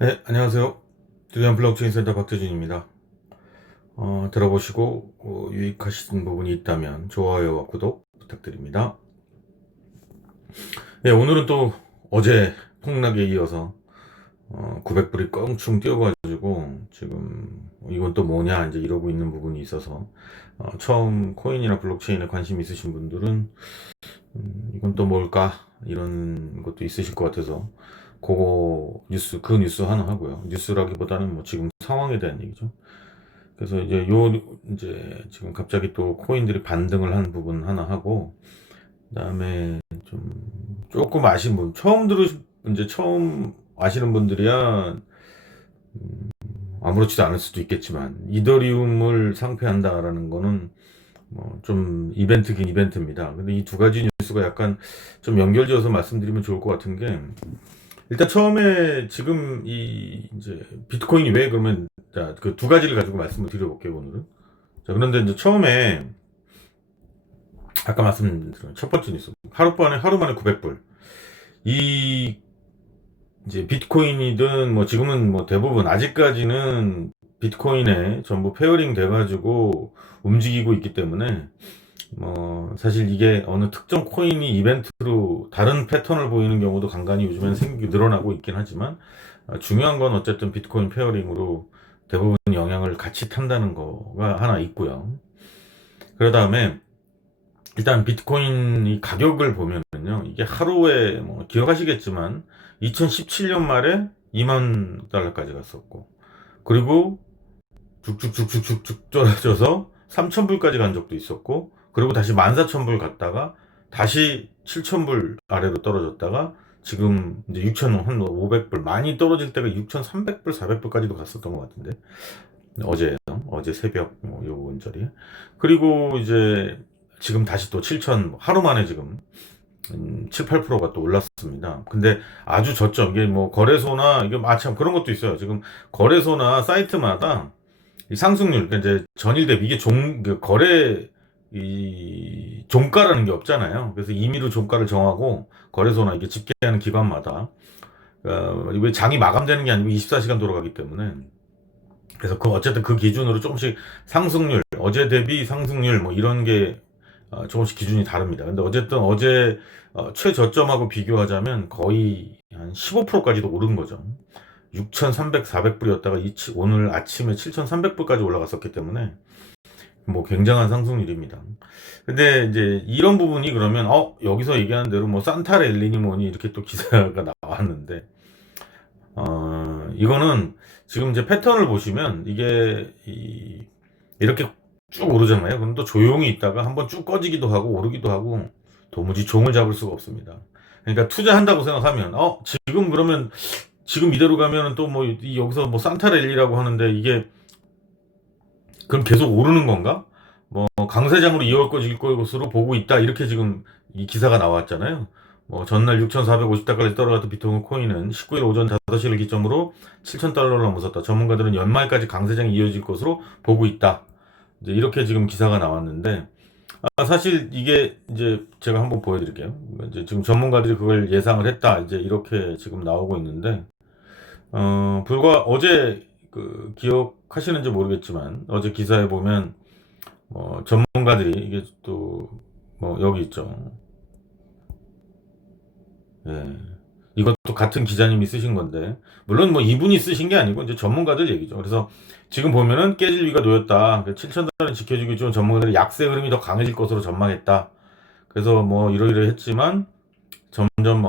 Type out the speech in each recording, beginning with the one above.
네, 안녕하세요. 두리안 블록체인 센터 박태준입니다. 들어보시고 유익하신 부분이 있다면 좋아요와 구독 부탁드립니다. 네, 오늘은 또 어제 폭락에 이어서 900불이 껑충 뛰어가지고 지금 이건 또 뭐냐 이제 이러고 있는 부분이 있어서 처음 코인이나 블록체인에 관심 있으신 분들은 이건 또 뭘까 이런 것도 있으실 것 같아서 그 뉴스 하나 하고요. 뉴스라기보다는 뭐 지금 상황에 대한 얘기죠. 그래서 이제 지금 갑자기 또 코인들이 반등을 한 부분 하나 하고, 그다음에 좀 조금 아신 분, 처음 아시는 분들이야 아무렇지도 않을 수도 있겠지만, 이더리움을 상폐한다라는 거는 뭐 좀 이벤트긴 이벤트입니다. 근데 이 두 가지 뉴스가 약간 좀 연결지어서 말씀드리면 좋을 것 같은 게, 일단 처음에 지금 이 이제 비트코인이 왜 그러면, 자, 그 두 가지를 가지고 말씀을 드려볼게요, 오늘은. 자, 그런데 이제 처음에 아까 말씀드린 첫 번째 뉴스, 하루 만에 900불. 이 이제 비트코인이든 뭐 지금은 뭐 대부분 아직까지는 비트코인에 전부 페어링 돼가지고 움직이고 있기 때문에 뭐 사실 이게 어느 특정 코인이 이벤트로 다른 패턴을 보이는 경우도 간간히 요즘에는 늘어나고 있긴 하지만, 중요한 건 어쨌든 비트코인 페어링으로 대부분 영향을 같이 탄다는 거가 하나 있고요. 그 다음에 일단 비트코인 이 가격을 보면은요, 이게 하루에 뭐 기억하시겠지만 2017년 말에 2만 달러까지 갔었고, 그리고 쭉쭉쭉쭉쭉쭉 떨어져서 3,000불까지 간 적도 있었고, 그리고 다시 14,000불 갔다가 다시 7,000불 아래로 떨어졌다가 지금 이제 6,500불 많이 떨어질 때가 6,300불, 400불까지도 갔었던 것 같은데, 어제요. 어제 새벽 요 원절이. 그리고 이제 지금 다시 또 7천 하루 만에 지금 7, 8%가 또 올랐습니다. 근데 아주 저점, 이게 뭐 거래소나 이게 참 그런 것도 있어요. 지금 거래소나 사이트마다 이 상승률, 그러니까 이제 전일 대비 이게 그 거래 이 종가라는 게 없잖아요. 그래서 임의로 종가를 정하고 거래소나 이게 집계하는 기관마다 왜 장이 마감되는 게 아니고 24시간 돌아가기 때문에, 그래서 어쨌든 그 기준으로 조금씩 상승률, 어제 대비 상승률 뭐 이런 게 조금씩 기준이 다릅니다. 근데 어쨌든 어제 최저점하고 비교하자면 거의 한 15%까지도 오른 거죠. 6,300, 400불이었다가 오늘 아침에 7,300불까지 올라갔었기 때문에 뭐 굉장한 상승률입니다. 근데 이제 이런 부분이 그러면 여기서 얘기하는 대로 뭐 산타랠리니 뭐니 이렇게 또 기사가 나왔는데, 이거는 지금 이제 패턴을 보시면 이게 이렇게 쭉 오르잖아요. 그럼 또 조용히 있다가 한번 쭉 꺼지기도 하고 오르기도 하고 도무지 종을 잡을 수가 없습니다. 그러니까 투자한다고 생각하면 지금 그러면 지금 이대로 가면은 또 뭐 여기서 뭐 산타랠리라고 하는데 이게 그럼 계속 오르는 건가? 뭐 강세장으로 이어올 것으로 보고 있다. 이렇게 지금 이 기사가 나왔잖아요. 뭐 전날 6,450달러까지 떨어졌던 비트코인은 19일 오전 5시를 기점으로 7,000달러를 넘어섰다. 전문가들은 연말까지 강세장이 이어질 것으로 보고 있다. 이제 이렇게 지금 기사가 나왔는데, 사실 이게 이제 제가 한번 보여드릴게요. 이제 지금 전문가들이 그걸 예상을 했다. 이제 이렇게 지금 나오고 있는데, 불과 어제 그 기억하시는지 모르겠지만 어제 기사에 보면 전문가들이 이게 또 뭐 여기 있죠. 예. 이것도 같은 기자님이 쓰신 건데, 물론 뭐 이분이 쓰신 게 아니고 이제 전문가들 얘기죠. 그래서 지금 보면은 깨질 위가 놓였다. 7,000달러는 지켜주기 좀 전문가들이 약세 흐름이 더 강해질 것으로 전망했다. 그래서 뭐 이러이러했지만 점점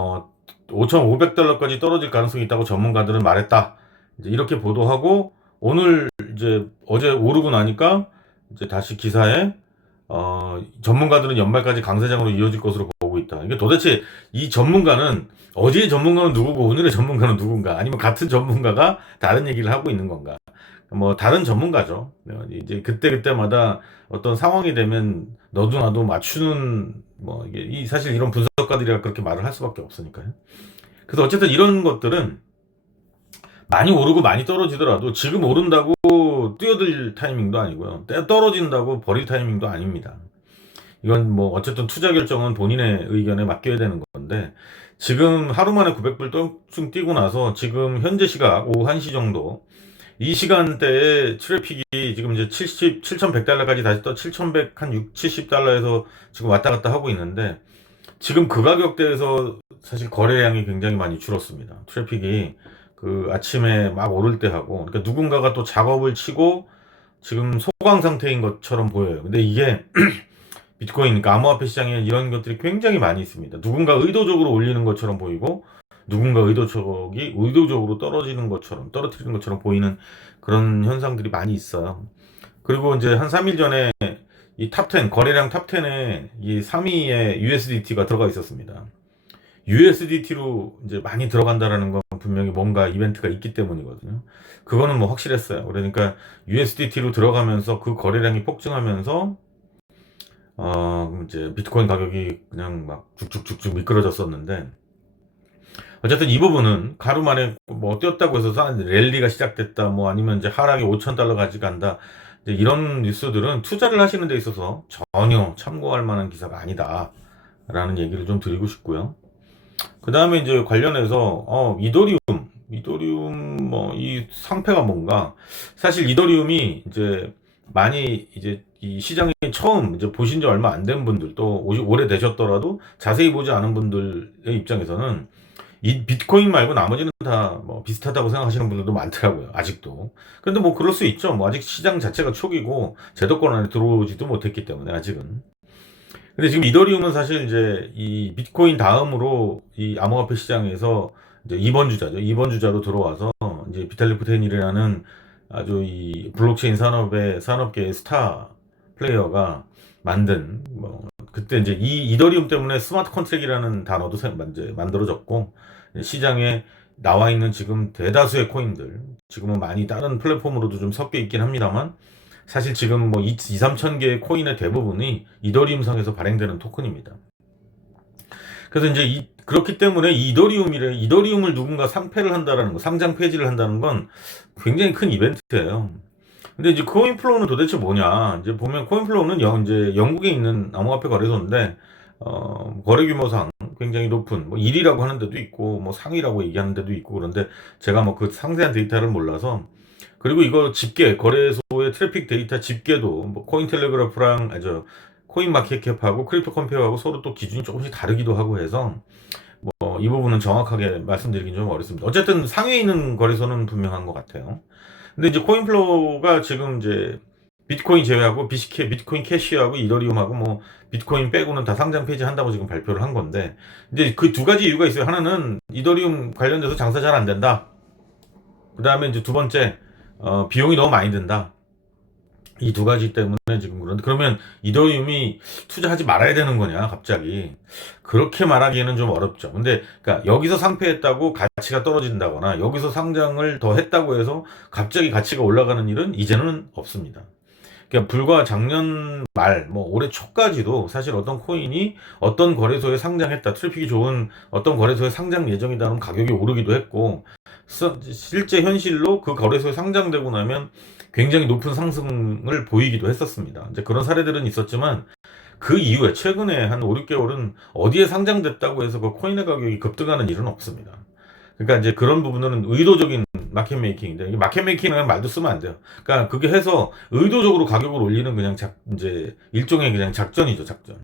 5,500달러까지 떨어질 가능성이 있다고 전문가들은 말했다. 이제 이렇게 보도하고, 오늘 이제 어제 오르고 나니까 이제 다시 기사에 전문가들은 연말까지 강세장으로 이어질 것으로 보고 있다. 이게 도대체 이 전문가는, 어제의 전문가는 누구고 오늘의 전문가는 누군가, 아니면 같은 전문가가 다른 얘기를 하고 있는 건가? 뭐 다른 전문가죠. 이제 그때그때마다 어떤 상황이 되면 너도 나도 맞추는 뭐 이게 사실 이런 분석가들이라 그렇게 말을 할 수밖에 없으니까요. 그래서 어쨌든 이런 것들은 많이 오르고 많이 떨어지더라도 지금 오른다고 뛰어들 타이밍도 아니고요. 떨어진다고 버릴 타이밍도 아닙니다. 이건 뭐 어쨌든 투자 결정은 본인의 의견에 맡겨야 되는 건데, 지금 하루 만에 900불 똥충 뛰고 나서 지금 현재 시각 오후 1시 정도, 이 시간대에 트래픽이 지금 이제 7,100달러까지 다시 또 7,100, 한 6, 70달러에서 지금 왔다 갔다 하고 있는데, 지금 그 가격대에서 사실 거래량이 굉장히 많이 줄었습니다. 트래픽이 그 아침에 막 오를 때 하고, 그러니까 누군가가 또 작업을 치고 지금 소강 상태인 것처럼 보여요. 근데 이게 비트코인, 그러니까 암호화폐 시장에 이런 것들이 굉장히 많이 있습니다. 누군가 의도적으로 올리는 것처럼 보이고, 누군가 의도적으로 떨어뜨리는 것처럼 보이는 그런 현상들이 많이 있어요. 그리고 이제 한 3일 전에 이 탑10, 거래량 탑10에 이 3위에 USDT가 들어가 있었습니다. USDT로 이제 많이 들어간다라는 건 분명히 뭔가 이벤트가 있기 때문이거든요. 그거는 뭐 확실했어요. 그러니까 USDT로 들어가면서 그 거래량이 폭증하면서 이제 비트코인 가격이 그냥 막 쭉쭉쭉쭉 미끄러졌었는데, 어쨌든 이 부분은 가루 만에 뭐 뛰었다고 해서 랠리가 시작됐다, 뭐 아니면 이제 하락이 5,000달러 가져간다, 이제 이런 뉴스들은 투자를 하시는 데 있어서 전혀 참고할 만한 기사가 아니다 라는 얘기를 좀 드리고 싶고요. 그 다음에 이제 관련해서 이더리움 뭐 이 상패가 뭔가, 사실 이더리움이 이제 많이 이제 이 시장에 처음 이제 보신 지 얼마 안 된 분들, 또 오래 되셨더라도 자세히 보지 않은 분들의 입장에서는 이 비트코인 말고 나머지는 다 뭐 비슷하다고 생각하시는 분들도 많더라고요, 아직도. 근데 뭐 그럴 수 있죠. 뭐 아직 시장 자체가 초기고 제도권 안에 들어오지도 못했기 때문에 아직은. 근데 지금 이더리움은 사실 이제 이 비트코인 다음으로 이 암호화폐 시장에서 이제 2번 주자죠. 2번 주자로 들어와서 이제 비탈릭 부테인이라는 아주 이 블록체인 산업계의 스타 플레이어가 만든, 뭐 그때 이제 이 이더리움 때문에 스마트 컨트랙이라는 단어도 이제 만들어졌고, 시장에 나와 있는 지금 대다수의 코인들, 지금은 많이 다른 플랫폼으로도 좀 섞여 있긴 합니다만, 사실 지금 뭐 2, 3천 개의 코인의 대부분이 이더리움 상에서 발행되는 토큰입니다. 그래서 이제 그렇기 때문에 이더리움을 누군가 상폐를 한다라는 거, 상장 폐지를 한다는 건 굉장히 큰 이벤트예요. 근데 이제 코인플로우는 도대체 뭐냐? 이제 보면 코인플로우는 이제 영국에 있는 암호화폐 거래소인데, 거래 규모상 굉장히 높은, 뭐 1위라고 하는 데도 있고, 뭐 상위라고 얘기하는 데도 있고, 그런데 제가 뭐 그 상세한 데이터를 몰라서. 그리고 이거 거래소의 트래픽 데이터 집계도 뭐 코인텔레그래프랑, 코인마켓캡하고 크립토 컴페어하고 서로 또 기준이 조금씩 다르기도 하고 해서, 뭐 이 부분은 정확하게 말씀드리긴 좀 어렵습니다. 어쨌든 상위에 있는 거래소는 분명한 것 같아요. 근데 이제 코인플로우가 지금 이제 비트코인 제외하고 비트코인 캐시하고 이더리움하고 뭐 비트코인 빼고는 다 상장 폐지한다고 지금 발표를 한 건데, 이제 그 두 가지 이유가 있어요. 하나는 이더리움 관련돼서 장사 잘 안 된다. 그 다음에 이제 두 번째, 비용이 너무 많이 든다. 이 두 가지 때문에 지금 그런데, 그러면 이더리움이 투자하지 말아야 되는 거냐 갑자기, 그렇게 말하기에는 좀 어렵죠. 근데 그러니까 여기서 상폐했다고 가치가 떨어진다거나 여기서 상장을 더 했다고 해서 갑자기 가치가 올라가는 일은 이제는 없습니다. 그러니까 불과 작년 말, 뭐 올해 초까지도 사실 어떤 코인이 어떤 거래소에 상장했다, 트래픽이 좋은 어떤 거래소에 상장 예정이다 하면 가격이 오르기도 했고, 실제 현실로 그 거래소에 상장되고 나면 굉장히 높은 상승을 보이기도 했었습니다. 이제 그런 사례들은 있었지만, 그 이후에 최근에 한 5, 6개월은 어디에 상장됐다고 해서 그 코인의 가격이 급등하는 일은 없습니다. 그러니까 이제 그런 부분은 의도적인 마켓 메이킹인데, 마켓 메이킹이라는 말도 쓰면 안 돼요. 그러니까 그게 해서 의도적으로 가격을 올리는 그냥 이제 일종의 그냥 작전이죠, 작전.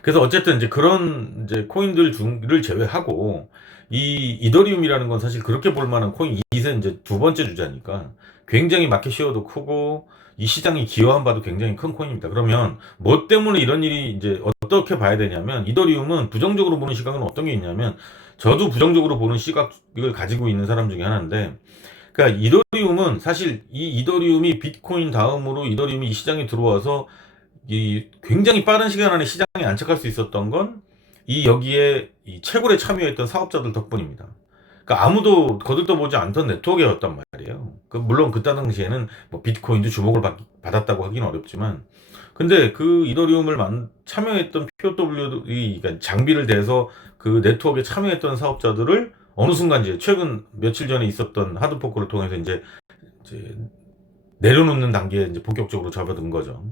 그래서 어쨌든 이제 그런 이제 코인들을 제외하고, 이 이더리움이라는 건 사실 그렇게 볼 만한 코인, 이제 두 번째 주자니까 굉장히 마켓 쉐어도 크고 이 시장이 기여한 바도 굉장히 큰 코인입니다. 그러면 뭐 때문에 이런 일이 이제 어떻게 봐야 되냐면, 이더리움은 부정적으로 보는 시각은 어떤 게 있냐면, 저도 부정적으로 보는 시각을 가지고 있는 사람 중에 하나인데, 그러니까 이더리움은 사실 이 이더리움이 비트코인 다음으로 이더리움이 이 시장에 들어와서 이 굉장히 빠른 시간 안에 시장에 안착할 수 있었던 건 여기에 이 채굴에 참여했던 사업자들 덕분입니다. 그러니까 아무도 거들떠보지 않던 네트워크였단 말이에요. 물론 그때 당시에는 뭐 비트코인도 주목을 받았다고 하기는 어렵지만, 근데 그 이더리움을 참여했던 POW, 그러니까 장비를 대서 그 네트워크에 참여했던 사업자들을 어느 순간 이제 최근 며칠 전에 있었던 하드포크를 통해서 이제 내려놓는 단계에 이제 본격적으로 접어든 거죠.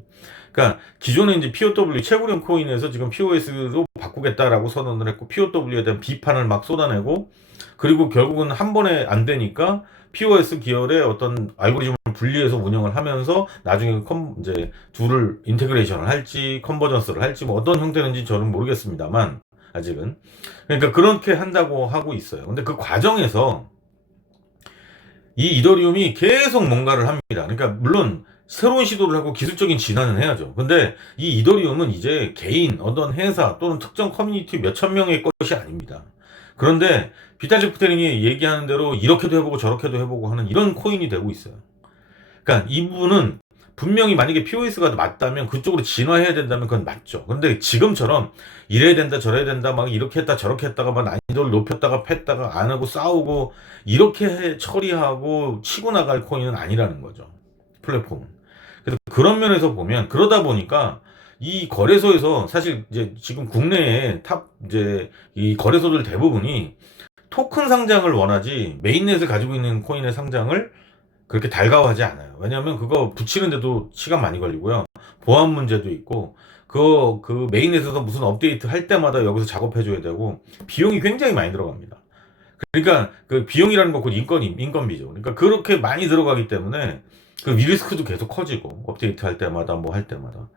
그러니까 기존에 이제 POW 채굴형 코인에서 지금 POS로 바꾸겠다라고 선언을 했고 POW에 대한 비판을 막 쏟아내고 그리고 결국은 한 번에 안 되니까 POS 계열의 어떤 알고리즘을 분리해서 운영을 하면서 나중에 이제 둘을 인테그레이션을 할지 컨버전스를 할지 뭐 어떤 형태는지 저는 모르겠습니다만 아직은 그러니까 그렇게 한다고 하고 있어요. 근데 그 과정에서 이 이더리움이 계속 뭔가를 합니다. 그러니까 물론 새로운 시도를 하고 기술적인 진화는 해야죠. 근데 이 이더리움은 이제 개인, 어떤 회사 또는 특정 커뮤니티 몇천 명의 것이 아닙니다. 그런데 비탈릭 부테린이 얘기하는 대로 이렇게도 해보고 저렇게도 해보고 하는 이런 코인이 되고 있어요. 그러니까 이분은 분명히 만약에 POS가 맞다면 그쪽으로 진화해야 된다면 그건 맞죠. 근데 지금처럼 이래야 된다 저래야 된다 막 이렇게 했다 저렇게 했다가 막 난이도를 높였다가 팼다가 안 하고 싸우고 이렇게 처리하고 치고 나갈 코인은 아니라는 거죠. 플랫폼은. 그래서 그런 면에서 보면 그러다 보니까 이 거래소에서 사실 이제 지금 국내에 탑 이제 이 거래소들 대부분이 토큰 상장을 원하지 메인넷을 가지고 있는 코인의 상장을 그렇게 달가워하지 않아요. 왜냐하면 그거 붙이는데도 시간 많이 걸리고요. 보안 문제도 있고, 그 메인넷에서 무슨 업데이트 할 때마다 여기서 작업해줘야 되고, 비용이 굉장히 많이 들어갑니다. 그러니까 그 비용이라는 거 곧 인건비죠. 그러니까 그렇게 많이 들어가기 때문에 그 리스크도 계속 커지고, 업데이트 할 때마다 뭐 할 때마다.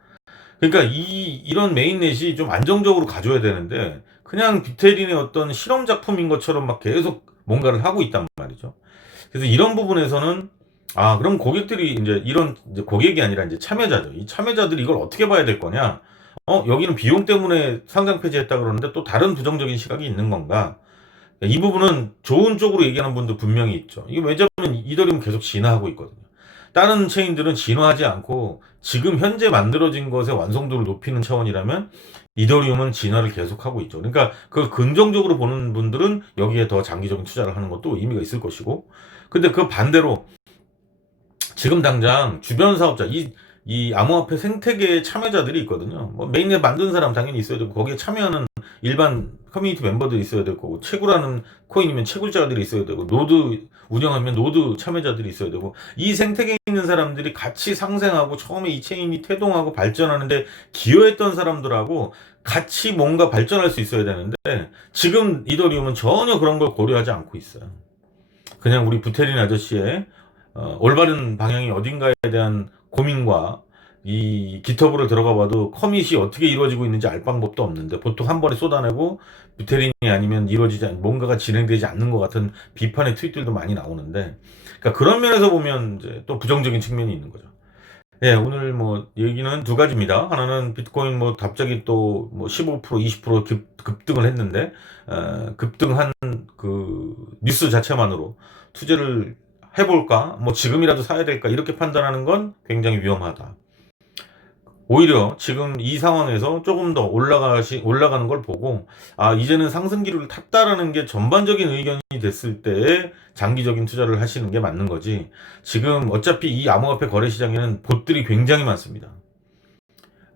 그러니까 이런 메인넷이 좀 안정적으로 가져야 되는데, 그냥 비테린의 어떤 실험 작품인 것처럼 막 계속 뭔가를 하고 있단 말이죠. 그래서 이런 부분에서는 그럼 고객들이 이제 고객이 아니라 이제 참여자들, 이 참여자들이 이걸 어떻게 봐야 될 거냐? 여기는 비용 때문에 상장 폐지했다 그러는데 또 다른 부정적인 시각이 있는 건가? 이 부분은 좋은 쪽으로 얘기하는 분도 분명히 있죠. 이게 왜냐면 이더리움 계속 진화하고 있거든요. 다른 체인들은 진화하지 않고 지금 현재 만들어진 것의 완성도를 높이는 차원이라면 이더리움은 진화를 계속하고 있죠. 그러니까 그걸 긍정적으로 보는 분들은 여기에 더 장기적인 투자를 하는 것도 의미가 있을 것이고, 근데 그 반대로 지금 당장 주변 사업자, 이 암호화폐 생태계의 참여자들이 있거든요. 뭐 메인넷 만든 사람 당연히 있어야 되고, 거기에 참여하는 일반 커뮤니티 멤버들이 있어야 될 거고, 채굴하는 코인이면 채굴자들이 있어야 되고, 노드 운영하면 노드 참여자들이 있어야 되고, 이 생태계에 있는 사람들이 같이 상생하고 처음에 이 체인이 태동하고 발전하는데 기여했던 사람들하고 같이 뭔가 발전할 수 있어야 되는데, 지금 이더리움은 전혀 그런 걸 고려하지 않고 있어요. 그냥 우리 부테린 아저씨의 올바른 방향이 어딘가에 대한 고민과 이 깃허브를 들어가 봐도 커밋이 어떻게 이루어지고 있는지 알 방법도 없는데 보통 한 번에 쏟아내고 부테린이 아니면 뭔가가 진행되지 않는 것 같은 비판의 트윗들도 많이 나오는데, 그러니까 그런 면에서 보면 이제 또 부정적인 측면이 있는 거죠. 예, 오늘 뭐 얘기는 두 가지입니다. 하나는 비트코인 뭐 갑자기 또 뭐 15% 20% 급등을 했는데 급등한 그 뉴스 자체만으로 투자를 해볼까? 뭐 지금이라도 사야 될까? 이렇게 판단하는 건 굉장히 위험하다. 오히려 지금 이 상황에서 조금 더 올라가는 걸 보고, 이제는 상승기를 탔다라는 게 전반적인 의견이 됐을 때에 장기적인 투자를 하시는 게 맞는 거지. 지금 어차피 이 암호화폐 거래 시장에는 봇들이 굉장히 많습니다.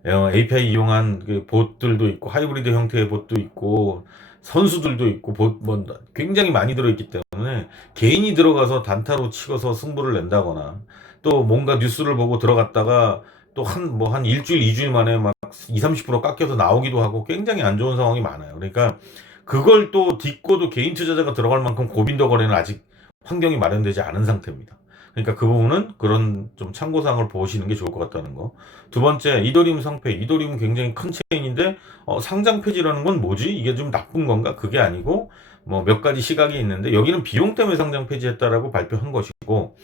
API 이용한 그 봇들도 있고, 하이브리드 형태의 봇도 있고, 선수들도 있고, 뭐 굉장히 많이 들어있기 때문에 개인이 들어가서 단타로 치고서 승부를 낸다거나, 또 뭔가 뉴스를 보고 들어갔다가 또 한 일주일, 2주일 만에 막 20, 30% 깎여서 나오기도 하고 굉장히 안 좋은 상황이 많아요. 그러니까 그걸 또 딛고도 개인 투자자가 들어갈 만큼 고빈도 거래는 아직 환경이 마련되지 않은 상태입니다. 그러니까 그 부분은 그런 좀 참고사항을 보시는 게 좋을 것 같다는 거. 두 번째, 이더리움 상폐. 이더리움 굉장히 큰 체인인데 상장 폐지라는 건 뭐지? 이게 좀 나쁜 건가? 그게 아니고 뭐 몇 가지 시각이 있는데 여기는 비용 때문에 상장 폐지했다라고 발표한 것이고,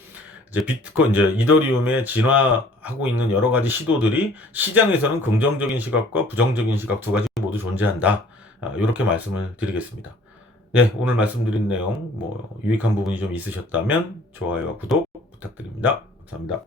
이제 이더리움에 진화하고 있는 여러 가지 시도들이 시장에서는 긍정적인 시각과 부정적인 시각 두 가지 모두 존재한다. 이렇게 말씀을 드리겠습니다. 예, 오늘 말씀드린 내용 뭐 유익한 부분이 좀 있으셨다면 좋아요와 구독 부탁드립니다. 감사합니다.